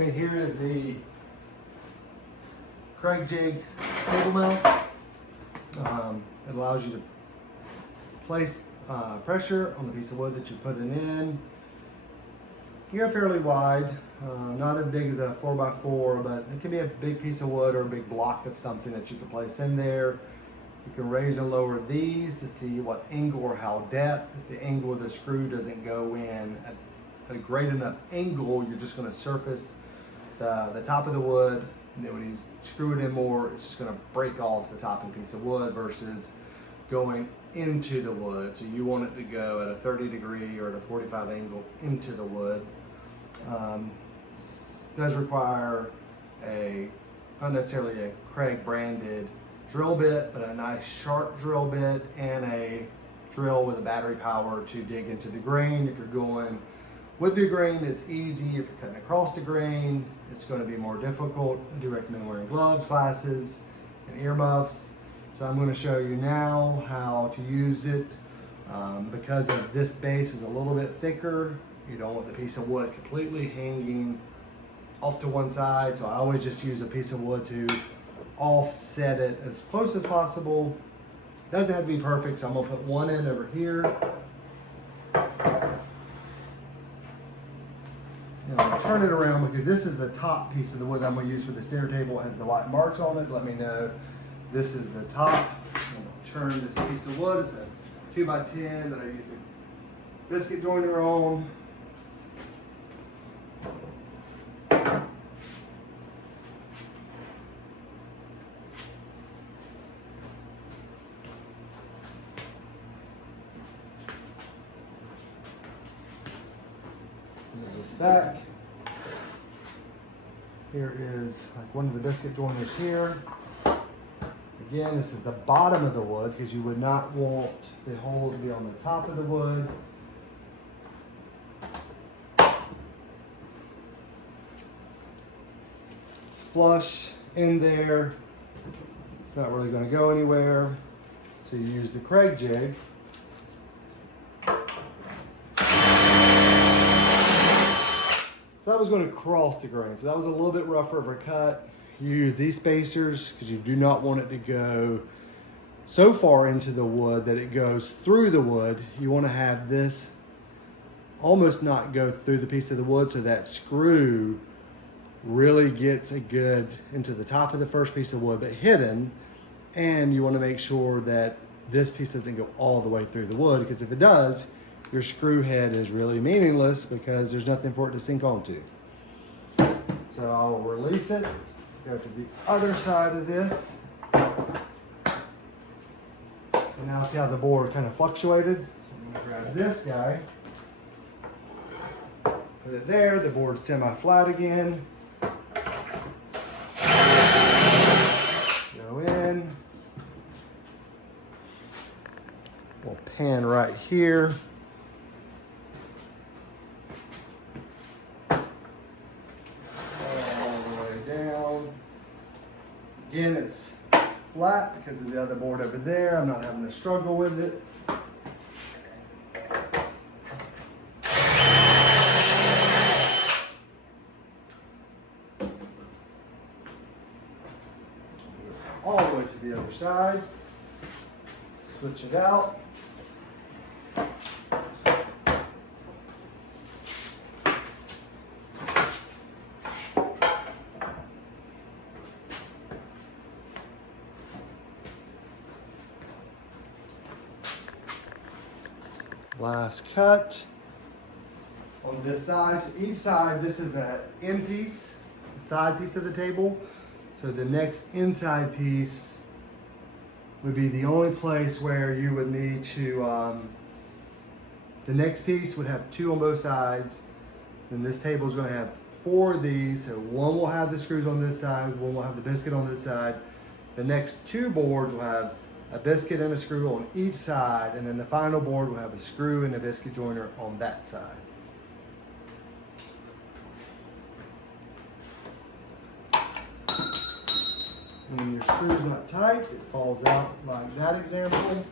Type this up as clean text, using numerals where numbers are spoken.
Okay, here is the Kreg Jig table mount. It allows you to place pressure on the piece of wood that you're putting in. You go fairly wide, not as big as a 4x4, but it can be a big piece of wood or a big block of something that you can place in there. You can raise and lower these to see what angle or how depth. If the angle of the screw doesn't go in at a great enough angle, you're just going to surface the top of the wood, and then when you screw it in more, it's just going to break off the top of the piece of wood versus going into the wood. So you want it to go at a 30-degree or at a 45 angle into the wood. Does require not necessarily a Kreg branded drill bit, but a nice sharp drill bit and a drill with a battery power to dig into the grain. If you're going with the grain, it's easy. If you're cutting across the grain, it's going to be more difficult. I do recommend wearing gloves, glasses, and earmuffs. So I'm going to show you now how to use it. Because of this base is a little bit thicker, you don't want the piece of wood completely hanging off to one side. So I always just use a piece of wood to offset it as close as possible. Doesn't have to be perfect, so I'm going to put one end over here. And I'm going to turn it around because this is the top piece of the wood I'm going to use for the stair table. It has the white marks on it. Let me know this is the top. I'm going to turn this piece of wood. It's a 2x10 that I use a biscuit joiner on. Back. Here is like one of the biscuit joiners here. Again, this is the bottom of the wood because you would not want the holes to be on the top of the wood. It's flush in there. It's not really going to go anywhere. So you use the Kreg Jig. So that was going to cross the grain. So that was a little bit rougher of a cut. You use these spacers because you do not want it to go so far into the wood that it goes through the wood. You want to have this almost not go through the piece of the wood so that screw really gets a good into the top of the first piece of wood, but hidden. And you want to make sure that this piece doesn't go all the way through the wood, because if it does, your screw head is really meaningless because there's nothing for it to sink onto. So I'll release it, go to the other side of this. And now see how the board kind of fluctuated. So I'm going to grab this guy, put it there, the board's semi-flat again. Go in. We'll pan right here. Again, it's flat because of the other board over there. I'm not having to struggle with it. All the way to the other side. Switch it out. Last cut on this side. So each side, this is an end piece, a side piece of the table. So the next inside piece would be the only place where you would need to, the next piece would have two on both sides. Then this table is going to have four of these. So one will have the screws on this side, one will have the biscuit on this side. The next two boards will have a biscuit and a screw on each side, and then the final board will have a screw and a biscuit joiner on that side. When your screw's not tight, it falls out like that example.